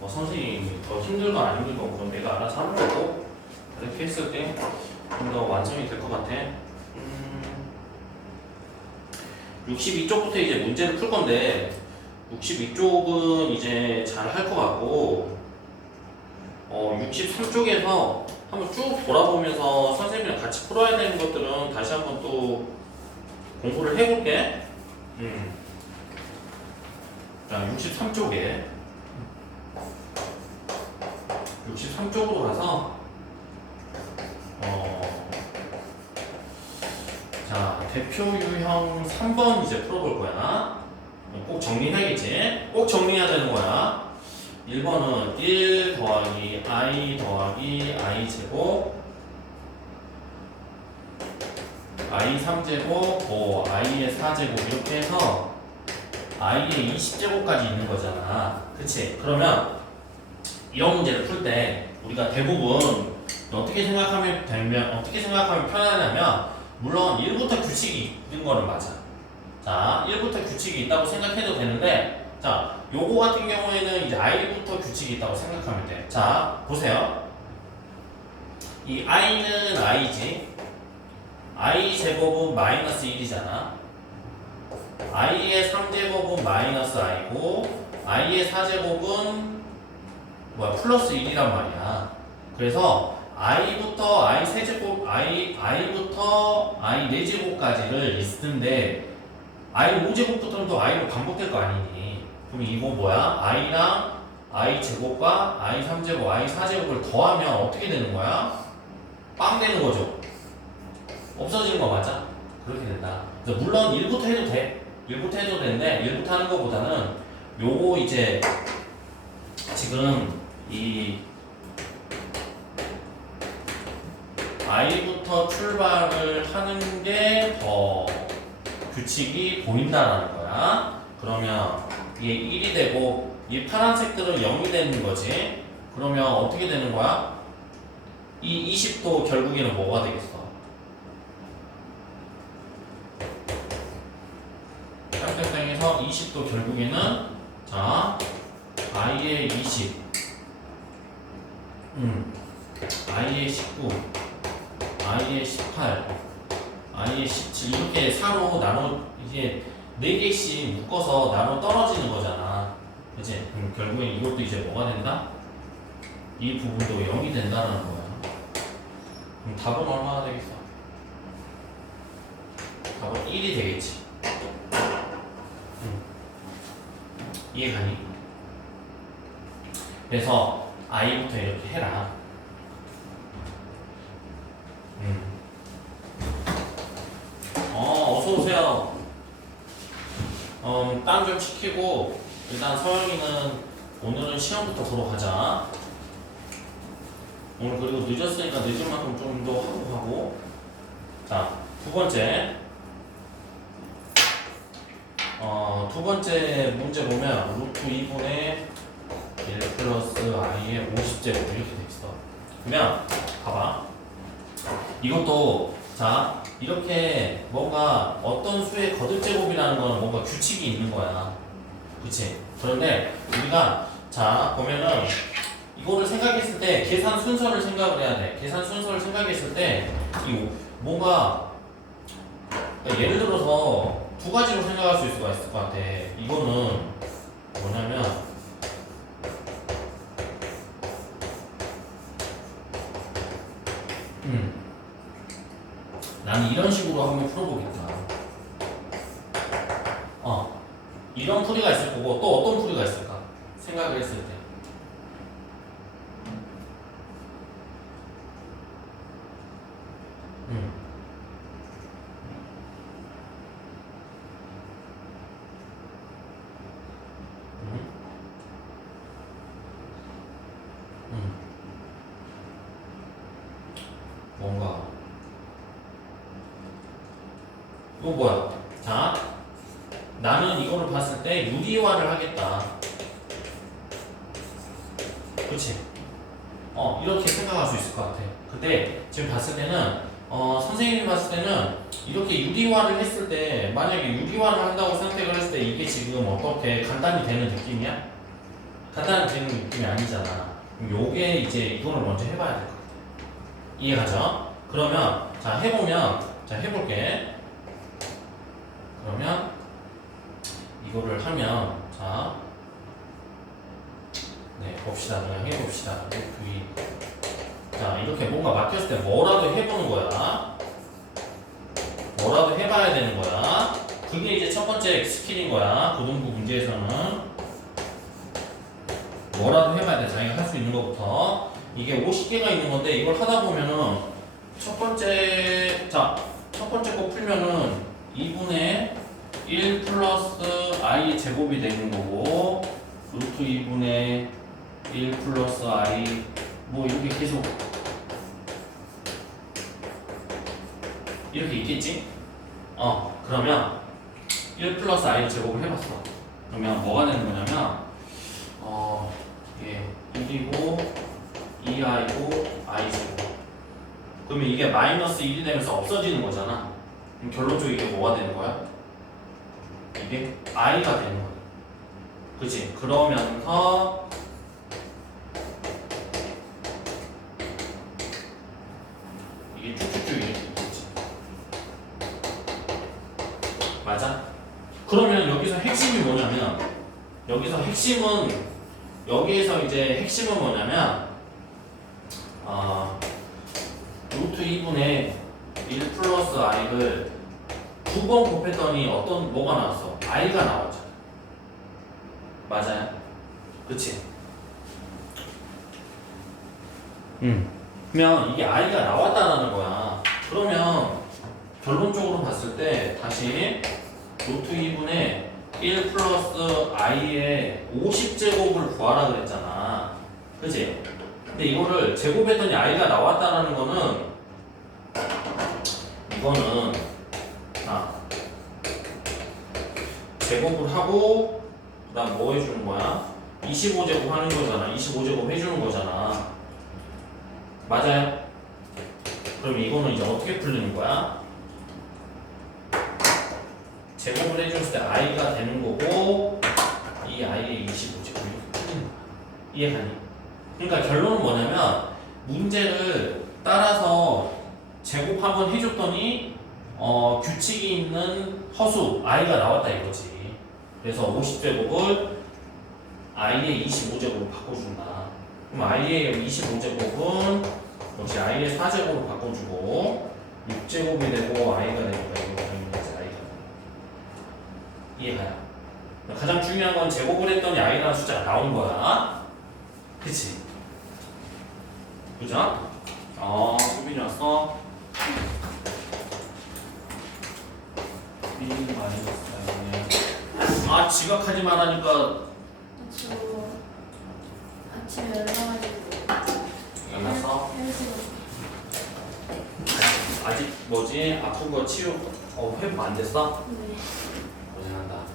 뭐 선생님이 더 힘들건 안 힘들건 그건 내가 알아서 하는 거고 이렇게 했을 때 좀 더 완성이 될 것 같아. 음, 62쪽부터 이제 문제를 풀 건데 62쪽은 이제 잘 할 것 같고 어, 63쪽에서 한번 쭉 돌아보면서 선생님이랑 같이 풀어야 되는 것들은 다시 한번 또 공부를 해볼게. 음. 자, 63쪽에 63쪽으로 가서 어, 자 대표 유형 3번 이제 풀어볼 거야. 꼭 정리해야겠지. 꼭 정리해야 되는 거야. 1번은 1 더하기 i 더하기 i 제곱 i 3제곱 뭐 i의 4제곱 이렇게 해서 i의 20제곱까지 있는 거잖아. 그치? 그러면 이런 문제를 풀 때 우리가 대부분 어떻게 생각하면 되면 어떻게 생각하면 편하냐면 물론 1부터 규칙이 있는 거는 맞아. 자, 1부터 규칙이 있다고 생각해도 되는데 자, 요거 같은 경우에는 이제 i부터 규칙이 있다고 생각하면 돼. 자, 보세요. 이 i는 i지. i 제곱은 마이너스 1이잖아. i의 3제곱은 마이너스 i고 i의 4제곱은 뭐야 플러스 1이란 말이야. 그래서 i부터 i 세제곱 i i부터 i 4제곱까지를 있는데 i 5제곱부터는 또 i로 반복될 거 아니니? 그럼 이거 뭐야? i랑 i 제곱과 i 3제곱, i 4제곱을 더하면 어떻게 되는 거야? 빵 되는 거죠. 없어지는 거 맞아? 그렇게 된다. 물론 1부터 해도 돼. 1부터 해도 되는데 1부터 하는 것보다는 요거 이제 지금 이 i부터 출발을 하는 게 더 규칙이 보인다라는 거야. 그러면 이게 1이 되고 이 파란색들은 0이 되는 거지. 그러면 어떻게 되는 거야? 이 20도 결국에는 뭐가 되겠어? 땡땡땡에서 20도 결국에는 자 i의 20 음, i의 19 i의 18 i의 17 이렇게 4로 나눠 이제 4개씩 묶어서 나눠 떨어지는 거잖아 그치? 그럼 결국엔 이것도 이제 뭐가 된다? 이 부분도 0이 된다는 거야 그럼 답은 얼마나 되겠어? 답은 1이 되겠지 이해 가니? 그래서 i부터 이렇게 해라. 음. 어, 어서 오세요. 음, 땀좀 식히고 일단 서영이는 오늘은 시험부터 보러 가자. 오늘 그리고 늦었으니까 늦은 만큼 좀 더 하고 가고. 자, 두 번째. 어, 두 번째 문제 보면 루트 2분의 1 플러스 i의 50제곱 이렇게 돼 있어. 그러면 봐봐. 이것도 자 이렇게 뭔가 어떤 수의 거듭제곱이라는 거는 뭔가 규칙이 있는 거야. 그치? 그런데 우리가 자 보면은 이거를 생각했을 때 계산 순서를 생각을 해야 돼. 계산 순서를 생각했을 때 이 뭔가 그러니까 예를 들어서 두 가지로 생각할 수 있을 것 같아. 이거는 뭐냐면 음. 나는 이런 식으로 한번 풀어보겠다. 어. 이런 풀이가 있을 거고 또 어떤 풀이가 있을까? 생각을 했을 때. 음. 음. 음. 뭔가 이거 뭐야? 자, 나는 이거를 봤을 때 유리화를 하겠다. 그렇지? 어 이렇게 생각할 수 있을 것 같아. 근데 지금 봤을 때는 어 선생님이 봤을 때는 이렇게 유리화를 했을 때 만약에 유리화를 한다고 선택을 했을 때 이게 지금 어떻게 간단히 되는 느낌이야? 간단한 되는 느낌이 아니잖아. 요게 이제 이거를 먼저 해봐야 될 것 같아. 이해가죠? 그러면 자 해보면 자 해볼게. 그러면 이거를 하면 자 네, 봅시다. 그냥 해봅시다. V. 자, 이렇게 뭔가 막혔을 때 뭐라도 해보는 거야. 뭐라도 해봐야 되는 거야. 그게 이제 첫 번째 스킬인 거야. 고등부 문제에서는. 뭐라도 해봐야 돼. 자기가 할 수 있는 것부터. 이게 50개가 있는 건데, 이걸 하다 보면은, 첫 번째, 자, 첫 번째 거 풀면은 2분의 1 플러스 i 제곱이 되는 거고, 루트 2분의 1 플러스 i 뭐 이렇게 계속 이렇게 있겠지? 어 그러면 1 플러스 i 제곱을 해봤어 그러면 뭐가 되는 거냐면 어 이게 1이고 2i고 i 제곱 그러면 이게 마이너스 1이 되면서 없어지는 거잖아 그럼 결론적으로 이게 뭐가 되는 거야? 이게 i가 되는 거야 그치? 그러면서 이게 쭉쭉쭉 이렇게 있겠지. 맞아? 그러면 여기서 핵심이 뭐냐면 여기서 핵심은 여기에서 이제 핵심은 뭐냐면 아 루트 2분의 1 플러스 i를 두 번 곱했더니 어떤 뭐가 나왔어? i가 나왔잖아. 맞아요? 그치? 응. 그러면 이게 i가 나왔다라는 거야. 그러면 결론적으로 봤을 때 다시 루트 2분의 1 플러스 i의 50제곱을 구하라 그랬잖아. 그치? 근데 이거를 제곱했더니 i가 나왔다라는 거는 이거는 아 제곱을 하고 그다음 뭐 해주는 거야? 25제곱 하는 거잖아. 25제곱 해주는 거잖아. 맞아요? 그럼 이거는 이제 어떻게 풀리는 거야? 제곱을 해줬을 때 i가 되는 거고 이 i의 25제곱 이렇게 풀리는 거야. 이해 가니? 그러니까 결론은 뭐냐면 문제를 따라서 제곱 한번 해줬더니 어, 규칙이 있는 허수 i가 나왔다 이거지. 그래서 50제곱을 i의 25제곱으로 바꿔준다. 그럼 i의 25제곱은 역시 i의 4제곱으로 바꿔주고 6제곱이 되고 i가 되니까 이거 이해가요? 가장 중요한 건 제곱을 했더니 i라는 숫자가 나온 거야. 그치? 그죠? 어, 수빈이 왔어. 아, 지각하지 말라니까 저 아침에 연락가지고 연락서. 헬스 아직 뭐지? 아픈 거 치료, 어, 회복 안 됐어? 네. 고생한다. 음,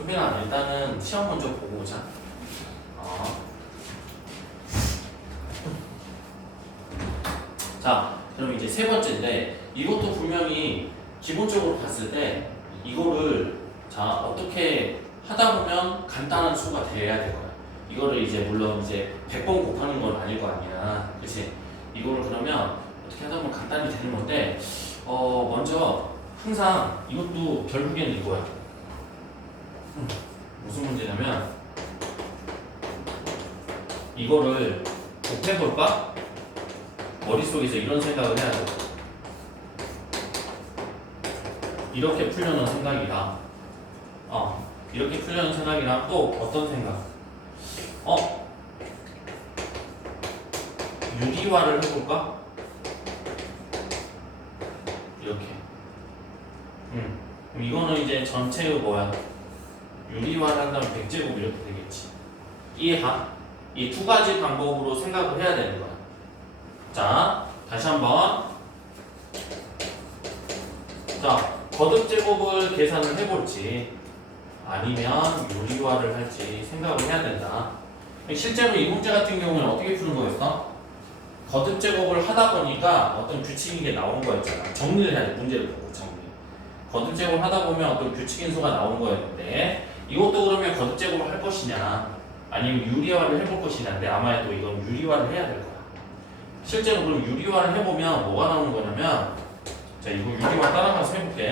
수빈아, 일단은 시험 먼저 보고 오자. 어. 자, 그럼 이제 세 번째인데, 이것도 분명히 기본적으로 봤을 때, 이거를, 자, 어떻게 하다 보면 간단한 수가 돼야 될 거야. 이거를 이제 물론 이제 100번 곱하는 건 아닐 거 아니야. 그치? 이거를 그러면 어떻게 하다 보면 간단히 되는 건데, 어, 먼저 항상 이것도 결국에는 이거야. 음, 무슨 문제냐면 이거를 곱해볼까? 머릿속에서 이런 생각을 해야 돼. 이렇게 풀려는 생각이랑 어, 이렇게 풀려는 생각이랑 또 어떤 생각? 어? 유리화를 해볼까? 이렇게 음. 그럼 이거는 이제 전체의 뭐야? 유리화를 한다면 100제곱 이렇게 되겠지. 이해가? 이 두 가지 방법으로 생각을 해야 되는 거야. 자, 다시 한번. 자, 거듭 제곱을 계산을 해볼지, 아니면 유리화를 할지 생각을 해야 된다. 실제로 이 문제 같은 경우는 어떻게 푸는 거였어? 거듭 제곱을 하다 보니까 어떤 규칙인 게 나오는 거였잖아. 정리를 해야 돼, 문제를 보고 정리. 거듭 제곱을 하다 보면 어떤 규칙 인수가 나오는 거였는데, 이것도 그러면 거듭 제곱을 할 것이 아니면 유리화를 해볼 것이냐인데 아마 도 이건 유리화를 해야 될 거야. 실제로 그럼 유리화를 해보면 뭐가 나오는 거냐면 자 이거 유리화 따라가서 해볼게.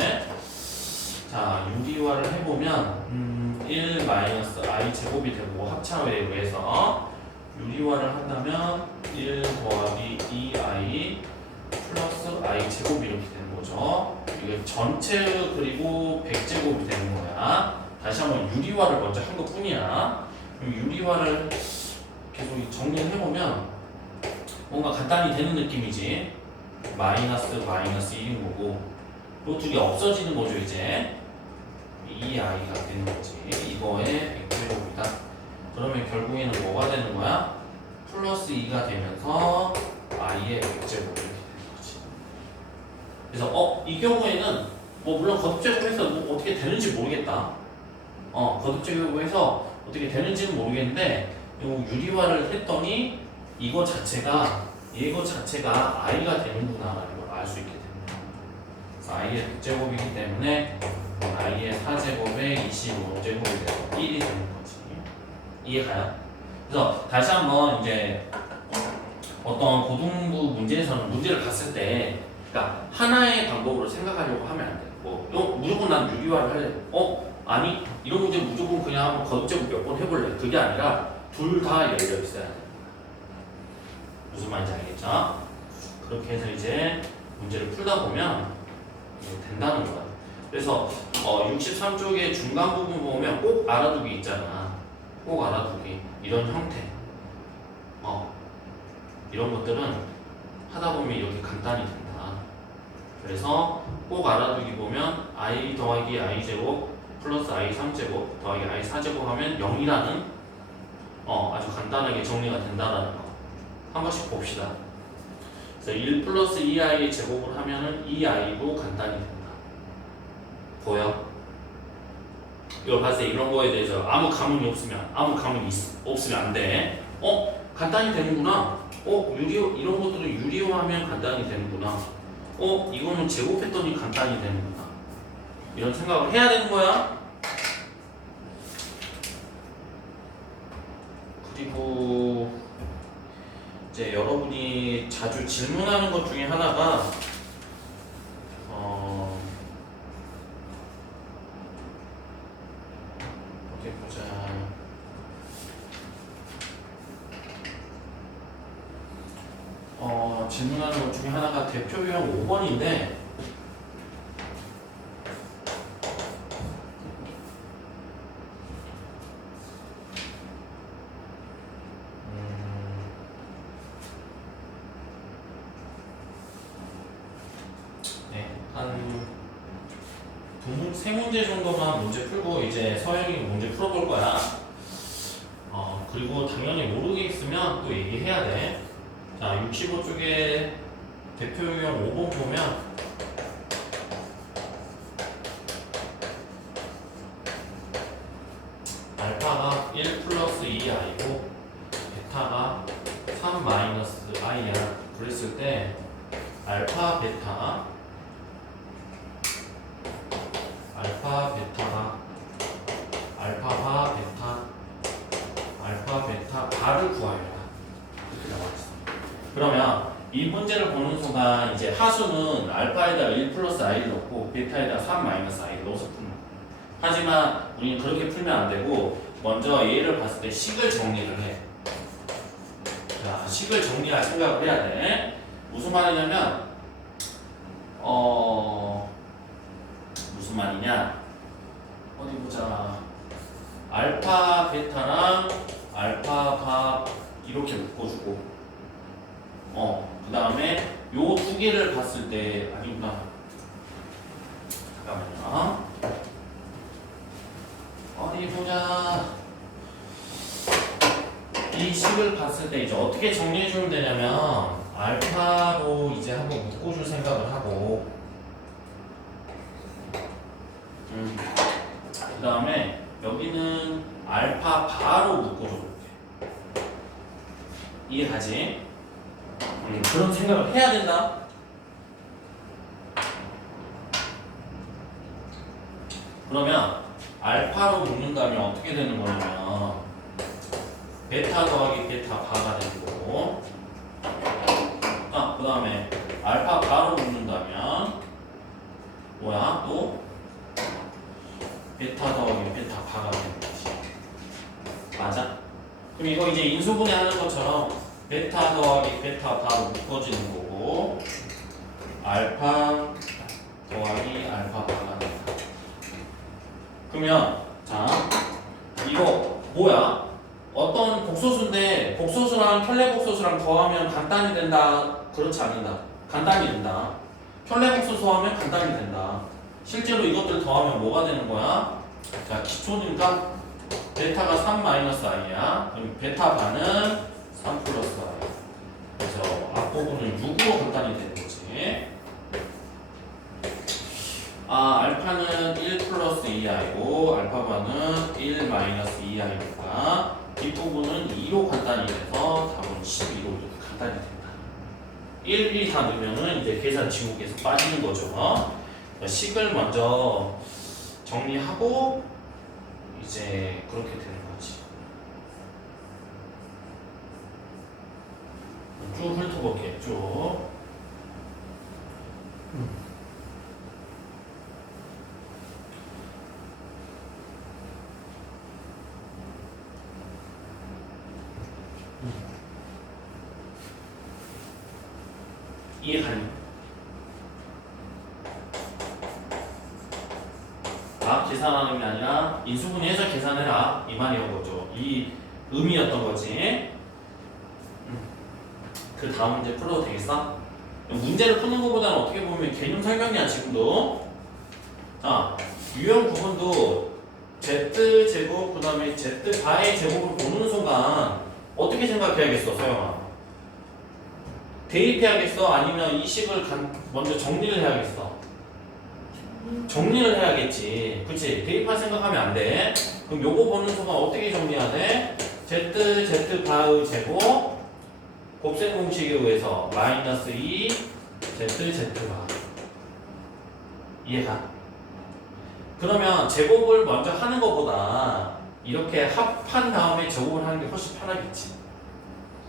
자 유리화를 해보면 음, 1 마이너스 i 제곱이 되고 합차에 의해서 유리화를 한다면 1 더하기 2i 플러스 i 제곱이 이렇게 되는 거죠. 이거 전체 그리고 100제곱이 되는 거야. 다시 한번 유리화를 먼저 한 것 뿐이야. 그럼 유리화를 계속 정리를 해보면 뭔가 간단히 되는 느낌이지. 마이너스 마이너스 1인 거고 이두개 없어지는 거죠 이제. 이 아이가 되는 거지. 이거의 100제곱이다. 그러면 결국에는 뭐가 되는 거야? 플러스 2가 되면서 i의 100제곱 이렇게 되는 거지. 그래서 어 이 경우에는 뭐 물론 거듭제곱해서 뭐 어떻게 되는지 모르겠다. 어 거듭제곱해서 어떻게 되는지는 모르겠는데 요 유리화를 했더니 이거 자체가 이거 자체가 i가 되는구나라는 걸알 수 있게 됩니다. i의 100제곱이기 때문에 i의 4제곱에 25제곱이 돼서 1이 되는 거지. 이해가요? 그래서 다시 한번 이제 어떤 고등부 문제에서는 문제를 봤을 때 그러니까 하나의 방법으로 생각하려고 하면 안 어, 무조건 난 유리화를 할래. 어? 아니 이런 문제 무조건 그냥 한번 거듭제곱 몇 번 해볼래. 그게 아니라 둘 다 열려 있어야 돼. 무슨 말인지 알겠죠? 그렇게 해서 이제 문제를 풀다 보면 된다는 거야. 그래서 어, 63쪽의 중간 부분 보면 꼭 알아두기 있잖아. 꼭 알아두기. 이런 형태. 어. 이런 것들은 하다 보면 이렇게 간단히 된다. 그래서 꼭 알아두기 보면 i 더하기 i 제곱 플러스 i 3제곱 더하기 i 4제곱 하면 0이라는 어, 아주 간단하게 정리가 된다라는 거. 한 번씩 봅시다. 그래서 1 플러스 2i 제곱을 하면은 2i도 간단히 된다. 보여? 이걸 봤을 때 이런 거에 대해서 아무 감흥이 없으면 아무 감흥이 있- 없으면 안 돼. 어? 간단히 되는구나. 어? 유리호 이런 것들은 유리화하면 간단히 되는구나. 어? 이거는 제곱했더니 간단히 되는구나. 이런 생각을 해야 되는 거야. 그리고 이제 여러분이 자주 질문하는 것 중에 하나가 어 어디 보자. 어 질문하는 것 중에 하나가 대표 유형 5번인데 네, 한 두 문, 세 문제 정도만 문제 풀고 이제 서영이 문제 풀어볼 거야. 어, 그리고 당연히 모르겠으면 또 얘기해야 돼. 자, 65쪽에 대표 유형 5번 보면 알파가 1 플러스 2i고 베타가 3 마이너스 i야. 그랬을 때 알파 베타 알파 베타가 알파바 베타 알파 베타 바를 구하여라 이렇게 나와 있어. 그러면 이 문제를 보는 순간 이제 하수는 알파에다 1 플러스 i를 넣고 베타에다 3 마이너스 i를 넣어서 푸는. 하지만 우리는 그렇게 풀면 안 되고 먼저 얘를 봤을 때 식을 정리를 해. 자, 식을 정리할 생각을 해야 돼. 무슨 말이냐면 어 무슨 말이냐? 어디 보자. 알파 베타랑 알파바 이렇게 묶어주고, 어, 그 다음에 요 두 개를 봤을 때 아니구나. 잠깐만요. 어디 보자. 이 식을 봤을 때 이제 어떻게 정리해 주면 되냐면 알파로 이제 한번 묶어줄 생각을 하고, 음, 그 다음에 여기는 알파 바로 묶어줘 볼게. 이해가지? 음, 그런 생각을 해야 된다. 그러면 알파로 묶는다면 어떻게 되는 거냐면 베타 더하기 베타 바가 되는 거고 자, 그 다음에 알파 바로 묶는다면 뭐야? 또 베타 더하기 베타 바가 되는 거지 맞아? 그럼 이거 이제 인수분해 하는 것처럼 베타 더하기 베타 바로 묶어지는 거고 알파 더하기 알파 바가 된다 그러면 자 이거 뭐야? 어떤 복소수인데 복소수랑 편례복소수랑 더하면 간단히 된다. 그렇지 않는다. 간단히 된다. 편례복소수 하면 간단히 된다. 실제로 이것들 더하면 뭐가 되는 거야? 자 기초니까 베타가 3 마이너스 i야. 그럼 베타 반은 3 플러스 i 그래서 앞부분은 6으로 간단히 되는 거지. 아 알파는 1 플러스 2i고 알파 반은 1 마이너스 2i니까 뒷부분은 2로 간단히 돼서 답은 12로 이렇게 간단히 된다. 1, 2, 4 넣으면은 이제 계산 지옥에서 빠지는 거죠. 그러니까 식을 먼저 정리하고 이제 그렇게 되는 거지. 쭉 훑어볼게 쭉 이해가니? 아 계산하는 게 아니라 인수분해해서 계산해라 이 말이었 거죠. 이 의미였던 거지. 음. 그 다음 문제 풀어도 되겠어? 문제를 푸는 것보다는 어떻게 보면 개념 설명이야 지금도. 자 유형 부분도 z 제곱 그 다음에 z 바의 제곱을 보는 순간 어떻게 생각해야겠어 서영아? 대입해야겠어? 아니면 이 식을 간- 먼저 정리를 해야겠어? 정리를 해야겠지. 그치? 대입할 생각하면 안 돼. 그럼 요거 보는 순간 어떻게 정리해야 돼? z, z 바의 제곱 곱셈 공식에 의해서 마이너스 2 z, z 바 이해가? 그러면 제곱을 먼저 하는 것보다 이렇게 합한 다음에 제곱을 하는 게 훨씬 편하겠지.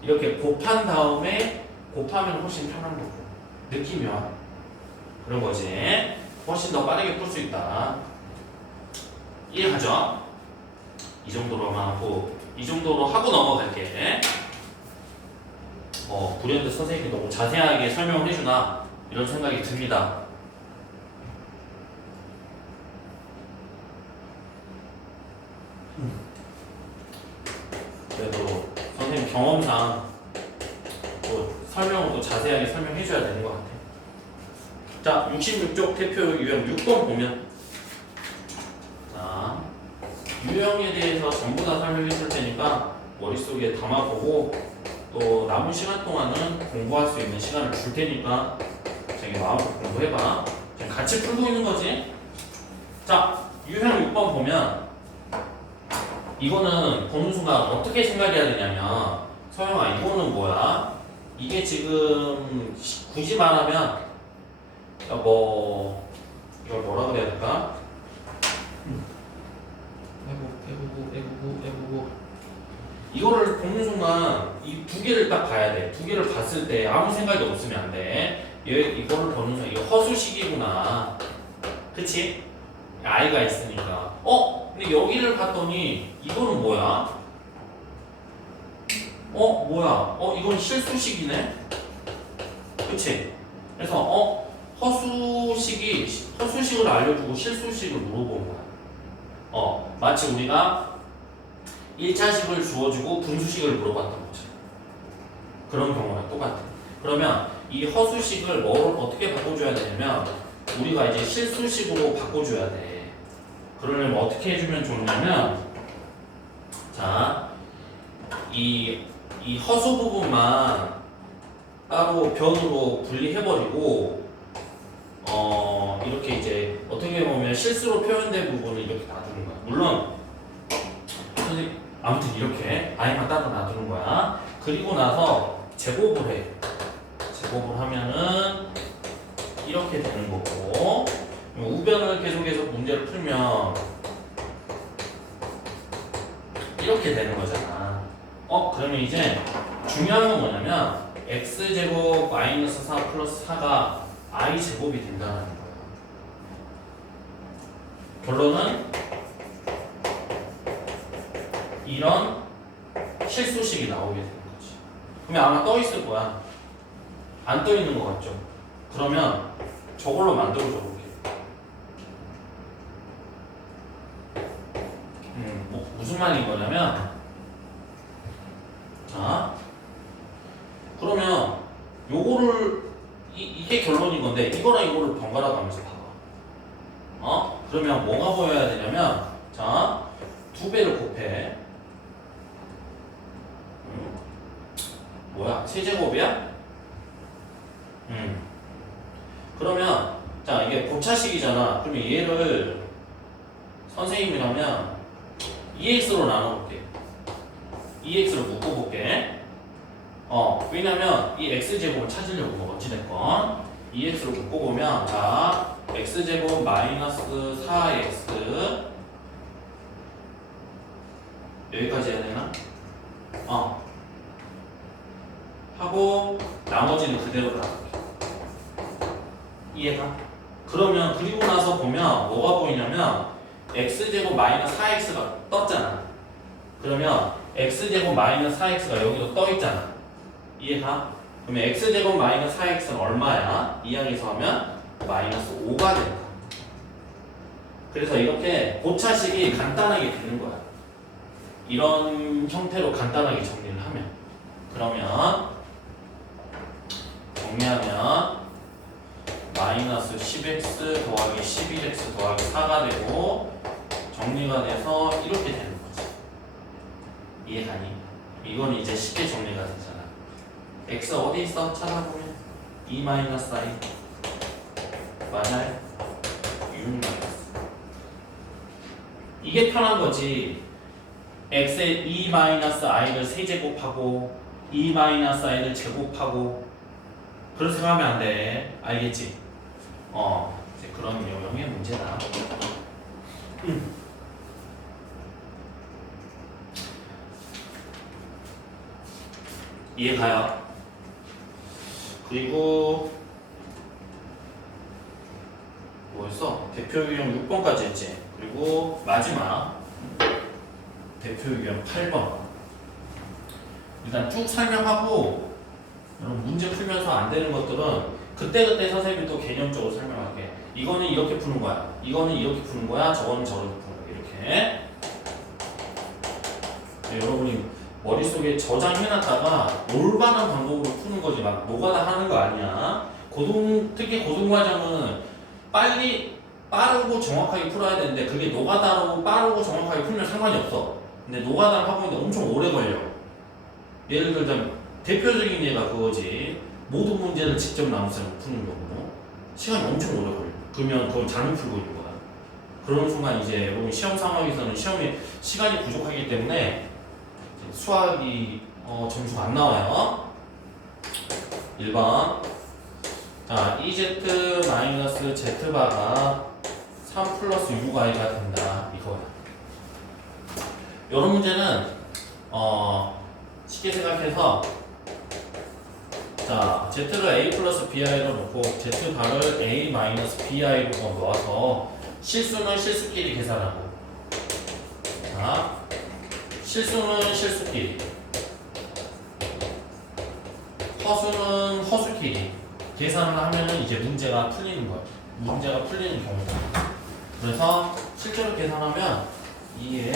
이렇게 곱한 다음에 곱하면 훨씬 편한 거고 느낌이 와 그런 거지 훨씬 더 빠르게 풀 수 있다. 이해가죠? 이 정도로만 하고 이 정도로 하고 넘어갈게. 어 불현듯 선생님이 너무 자세하게 설명을 해주나? 이런 생각이 듭니다. 그래도 선생님 경험상 또 설명을 또 자세하게 설명해 줘야 되는 것 같아. 자, 66쪽 대표 유형 6번 보면 자, 유형에 대해서 전부 다 설명해 줄 테니까 머릿속에 담아보고 또 남은 시간 동안은 공부할 수 있는 시간을 줄 테니까 자기 마음으로 공부해봐. 같이 풀고 있는 거지. 자, 유형 6번 보면 이거는 보는 순간 어떻게 생각해야 되냐면 서영아 이거는 뭐야? 이게 지금 시- 굳이 말하면 어, 뭐 이걸 뭐라 그래야 될까? 해보고 해보고 해보고 해보고 이거를 보는 순간 이 두 개를 딱 봐야 돼. 두 개를 봤을 때 아무 생각이 없으면 안 돼. 얘 이거를 보는 순간 이거 허수식이구나. 그치? 아이가 있으니까. 어? 근데 여기를 봤더니 이거는 뭐야? 어? 뭐야? 어? 이건 실수식이네? 그치? 그래서 어? 허수식이 허수식을 알려주고 실수식을 물어본 거야. 어, 마치 우리가 1차식을 주어주고 분수식을 물어봤던 거죠. 그런 경우랑 똑같아. 그러면 이 허수식을 뭐로 어떻게 바꿔줘야 되냐면 우리가 이제 실수식으로 바꿔줘야 돼. 그러려면 어떻게 해주면 좋냐면 자, 이, 이 허수 부분만 따로 변으로 분리해버리고 어 이렇게 이제 어떻게 보면 실수로 표현된 부분을 이렇게 놔두는 거야. 물론 아무튼 이렇게 아이만 따로 놔두는 거야. 그리고 나서 제곱을 해. 제곱을 하면은 이렇게 되는 거고 우변을 계속해서 문제를 풀면 이렇게 되는 거잖아. 어 그러면 이제 중요한 건 뭐냐면 x제곱 마이너스 4 플러스 4가 i 제곱이 된다는 거예요. 결론은 이런 실수식이 나오게 되는 거지. 그러면 아마 떠 있을 거야. 안 떠 있는 거 같죠? 그러면 저걸로 만들어 줘 볼게. 음, 뭐, 무슨 말인 거냐면, 자, 그러면 요거를 이, 이게 결론인 건데 이거랑 이거를 번갈아 가면서 봐봐. 어? 그러면 뭐가 보여야 되냐면, 자, 두 배를 곱해. 음, 뭐야? 세제곱이야? 음. 그러면 자 이게 고차식이잖아. 그러면 얘를 선생님이라면 EX로 나눠볼게. EX로 묶어볼게. 어 왜냐면 이 X 제곱을 찾으려고 뭐 어찌됐건 EX로 묶어보면 자 X 제곱 마이너스 4X 여기까지 해야 되나? 어 하고 나머지는 그대로 놔둘게. 이해가? 그러면 그리고 나서 보면 뭐가 보이냐면 x제곱 마이너스 4x가 떴잖아. 그러면 x제곱 마이너스 4x가 여기도 떠 있잖아. 이해가? 그러면 x제곱 마이너스 4x는 얼마야? 이항에서 하면 마이너스 5가 된다. 그래서 이렇게 고차식이 간단하게 되는 거야. 이런 형태로 간단하게 정리를 하면 그러면 정리하면 마이너스 10x 더하기 11x 더하기 4가 되고 정리가 돼서 이렇게 되는 거지. 이해가니? 이건 이제 쉽게 정리가 되잖아. X 어디 있어? 찾아보면 2 마이너스 i 맞아요? 6 마이너스 이게 편한 거지. x에 2 마이너스 i를 세제곱하고 2 마이너스 i를 제곱하고 그런 생각하면 안 돼. 알겠지? 어, 이제 그런 유형의 문제다. 음. 이해가요? 그리고 뭐였어? 대표 유형 6번까지 했지. 그리고 마지막 대표 유형 8번. 일단 쭉 설명하고 문제 풀면서 안 되는 것들은 그때그때 선생님이 또 개념적으로 설명할게. 이거는 이렇게 푸는 거야. 이거는 이렇게 푸는 거야. 저거는 저렇게 푸는 거야. 이렇게. 네, 여러분이 머릿속에 저장해놨다가 올바른 방법으로 푸는 거지 막 노가다 하는 거 아니야. 고등 특히 고등 과정은 빨리 빠르고 정확하게 풀어야 되는데 그게 노가다로 빠르고 정확하게 풀면 상관이 없어. 근데 노가다를 하고 있는데 엄청 오래 걸려. 예를 들자면 대표적인 예가 그거지. 모든 문제를 직접 나눠서 푸는 경우 시간이 엄청 오래 걸려. 그러면 그걸 잘못 풀고 있는 거야. 그런 순간 이제 시험 상황에서는 시험에 시간이 부족하기 때문에 수학이 어, 점수가 안 나와요. 1번. 자, EZ 마이너스 Z바가 3 플러스 6i가 된다. 이거야. 이런 문제는 어, 쉽게 생각해서 자, Z를 A 플러스 BI로 놓고 Z바를 A 마이너스 BI로 놓아서 실수는 실수끼리 계산하고 자, 실수는 실수끼리 허수는 허수끼리 계산을 하면은 이제 문제가 풀리는 거예요. 문제가 풀리는 경우다. 그래서 실제로 계산하면 2에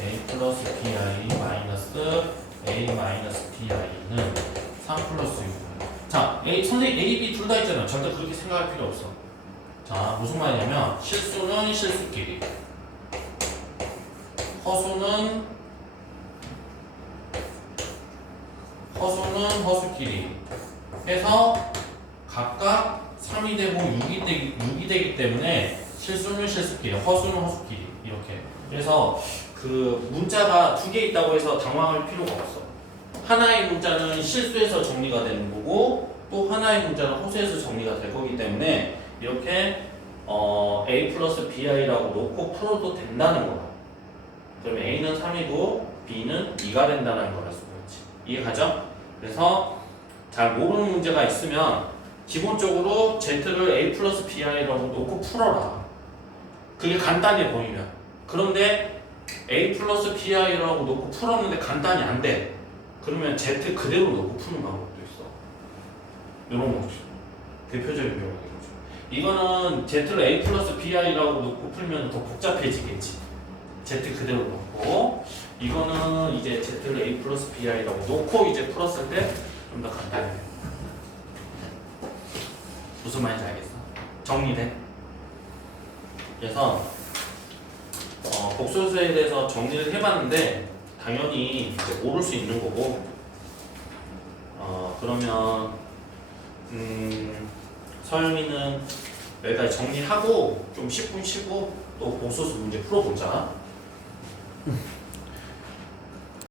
A 플러스 BI 마이너스 A 마이너스 BI는 3 플러스 6. 자, A, 선생님 A, B 둘 다 있잖아요. 절대 그렇게 생각할 필요 없어. 자, 무슨 말이냐면 실수는 실수끼리 허수는 허수는 허수끼리 해서 각각 3이 되고 6이 되기, 6이 되기 때문에 실수는 실수끼리 허수는 허수끼리 이렇게. 그래서 그 문자가 두 개 있다고 해서 당황할 필요가 없어. 하나의 문자는 실수해서 정리가 되는 거고 또 하나의 문자는 허수에서 정리가 될 거기 때문에 이렇게 어, A 플러스 BI라고 놓고 풀어도 된다는 거야 그럼 A는 3이고 b는 2가 된다는 걸 알 수가 있지. 이해가죠? 그래서 잘 모르는 문제가 있으면 기본적으로 z를 a 플러스 bi라고 놓고 풀어라. 그게 간단해 보이면. 그런데 a 플러스 bi라고 놓고 풀었는데 간단히 안 돼. 그러면 z 그대로 놓고 푸는 방법도 있어. 이런 거죠. 대표적인 경우인 거죠. 이거는 z를 a 플러스 bi라고 놓고 풀면 더 복잡해지겠지. Z 그대로 놓고 이거는 이제 z를 a 플러스 bi라고 놓고 이제 풀었을 때 좀 더 간단해. 무슨 말인지 알겠어? 정리돼. 그래서 어, 복소수에 대해서 정리를 해봤는데 당연히 이제 모를 수 있는 거고 어, 그러면 음, 서영이는 여기까지 정리하고 좀 10분 쉬고 또 복소수 문제 풀어보자. Mm-hmm.